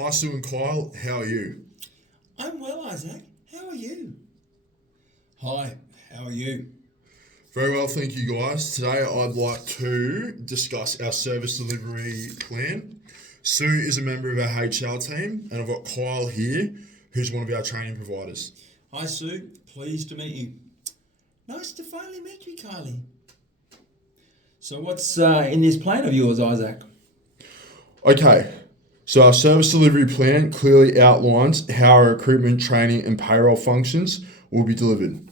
Hi, Sue and Kyle. How are you? I'm well, Isaac. How are you? Hi, how are you? Very well, thank you, guys. Today, I'd like to discuss our service delivery plan. Sue is a member of our HR team, and I've got Kyle here, who's one of our training providers. Hi, Sue. Pleased to meet you. Nice to finally meet you, Kylie. So, what's in this plan of yours, Isaac? Okay, so our service delivery plan clearly outlines how our recruitment, training, and payroll functions will be delivered.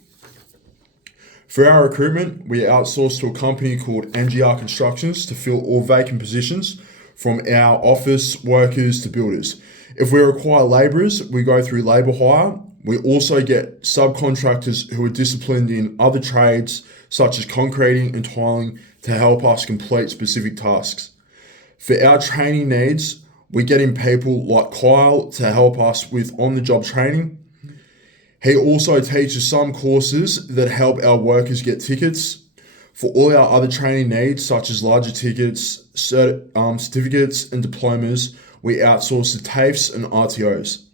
For our recruitment, we outsource to a company called NGR Constructions to fill all vacant positions from our office workers to builders. If we require labourers, we go through labour hire. We also get subcontractors who are disciplined in other trades such as concreting and tiling to help us complete specific tasks. For our training needs, we get in people like Kyle to help us with on-the-job training. He also teaches some courses that help our workers get tickets. For all our other training needs, such as larger tickets, certificates, and diplomas, we outsource to TAFEs and RTOs.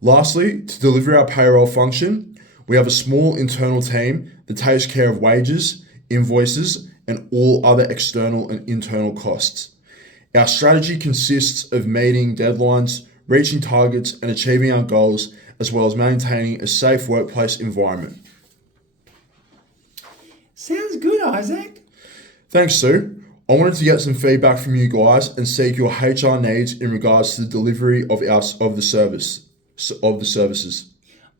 Lastly, to deliver our payroll function, we have a small internal team that takes care of wages, invoices, and all other external and internal costs. Our strategy consists of meeting deadlines, reaching targets, and achieving our goals, as well as maintaining a safe workplace environment. Sounds good, Isaac. Thanks, Sue. I wanted to get some feedback from you guys and seek your HR needs in regards to the delivery of the services.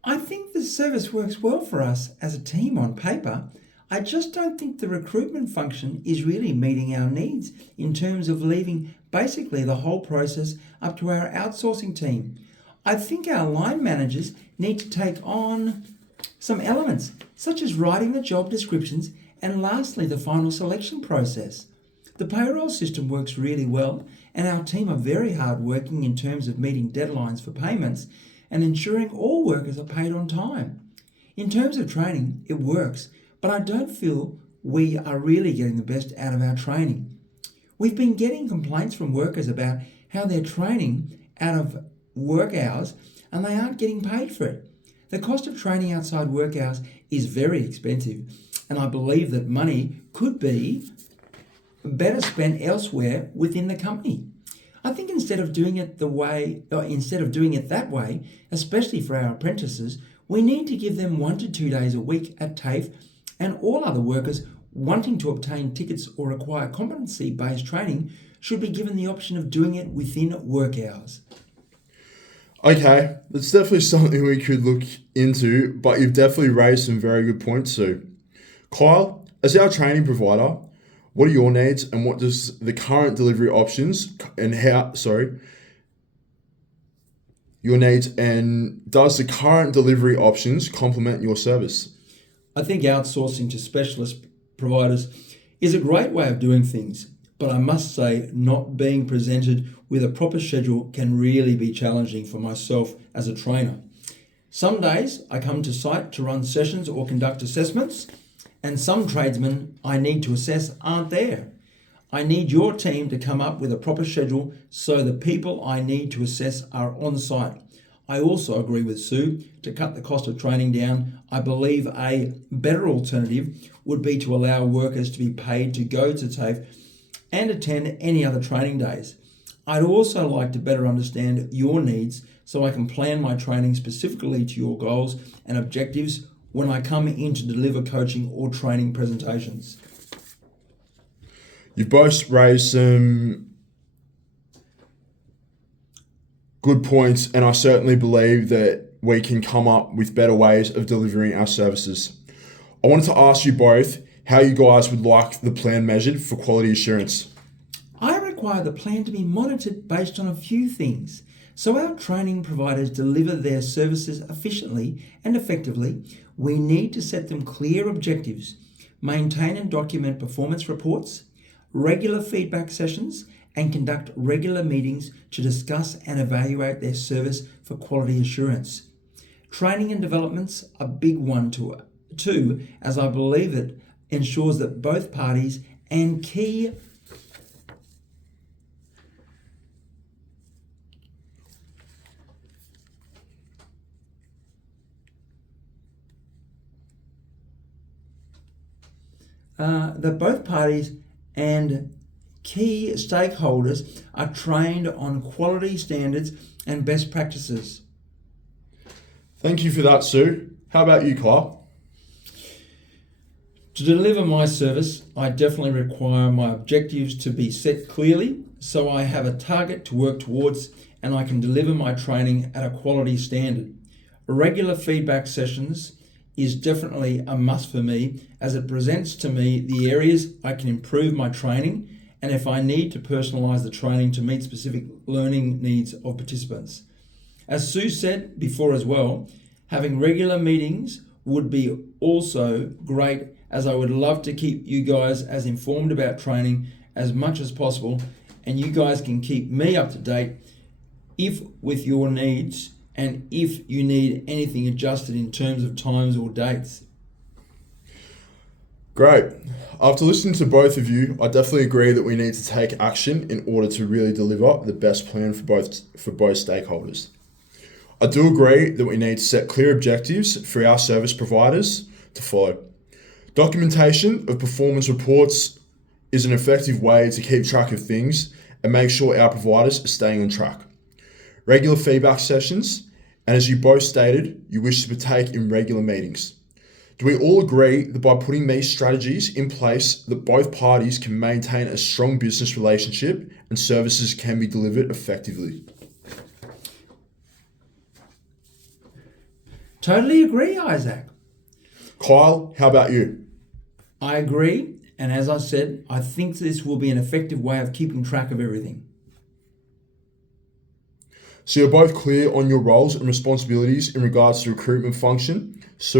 I think the service works well for us as a team on paper. I just don't think the recruitment function is really meeting our needs in terms of leaving basically the whole process up to our outsourcing team. I think our line managers need to take on some elements, such as writing the job descriptions and lastly the final selection process. The payroll system works really well and our team are very hard working in terms of meeting deadlines for payments and ensuring all workers are paid on time. In terms of training, it works, but I don't feel we are really getting the best out of our training. We've been getting complaints from workers about how they're training out of work hours and they aren't getting paid for it. The cost of training outside work hours is very expensive, and I believe that money could be better spent elsewhere within the company. I think instead of doing it that way, especially for our apprentices, we need to give them 1 to 2 days a week at TAFE, and all other workers wanting to obtain tickets or require competency-based training should be given the option of doing it within work hours. Okay, that's definitely something we could look into, but you've definitely raised some very good points, Sue. Kyle, as our training provider, what are your needs and what does the current delivery options your needs and does the current delivery options complement your service? I think outsourcing to specialist providers is a great way of doing things, but I must say not being presented with a proper schedule can really be challenging for myself as a trainer. Some days I come to site to run sessions or conduct assessments, and some tradesmen I need to assess aren't there. I need your team to come up with a proper schedule so the people I need to assess are on site. I also agree with Sue to cut the cost of training down. I believe a better alternative would be to allow workers to be paid to go to TAFE and attend any other training days. I'd also like to better understand your needs so I can plan my training specifically to your goals and objectives when I come in to deliver coaching or training presentations. You've both raised some good points, and I certainly believe that we can come up with better ways of delivering our services. I wanted to ask you both how you guys would like the plan measured for quality assurance. I require the plan to be monitored based on a few things, so our training providers deliver their services efficiently and effectively. We need to set them clear objectives, maintain and document performance reports, regular feedback sessions, and conduct regular meetings to discuss and evaluate their service for quality assurance. Training and development's a big one too, as I believe it ensures that both parties and key that both parties and key stakeholders are trained on quality standards and best practices. Thank you for that, Sue. How about you, Kyle? To deliver my service, I definitely require my objectives to be set clearly so I have a target to work towards and I can deliver my training at a quality standard. Regular feedback sessions is definitely a must for me as it presents to me the areas I can improve my training and if I need to personalise the training to meet specific learning needs of participants. As Sue said before as well, having regular meetings would be also great as I would love to keep you guys as informed about training as much as possible and you guys can keep me up to date if with your needs and if you need anything adjusted in terms of times or dates. Great. After listening to both of you, I definitely agree that we need to take action in order to really deliver the best plan for both stakeholders. I do agree that we need to set clear objectives for our service providers to follow. Documentation of performance reports is an effective way to keep track of things and make sure our providers are staying on track. Regular feedback sessions, and as you both stated, you wish to partake in regular meetings. Do we all agree that by putting these strategies in place that both parties can maintain a strong business relationship and services can be delivered effectively? Totally agree, Isaac. Kyle, how about you? I agree, and as I said, I think this will be an effective way of keeping track of everything. So you're both clear on your roles and responsibilities in regards to recruitment function. Sue?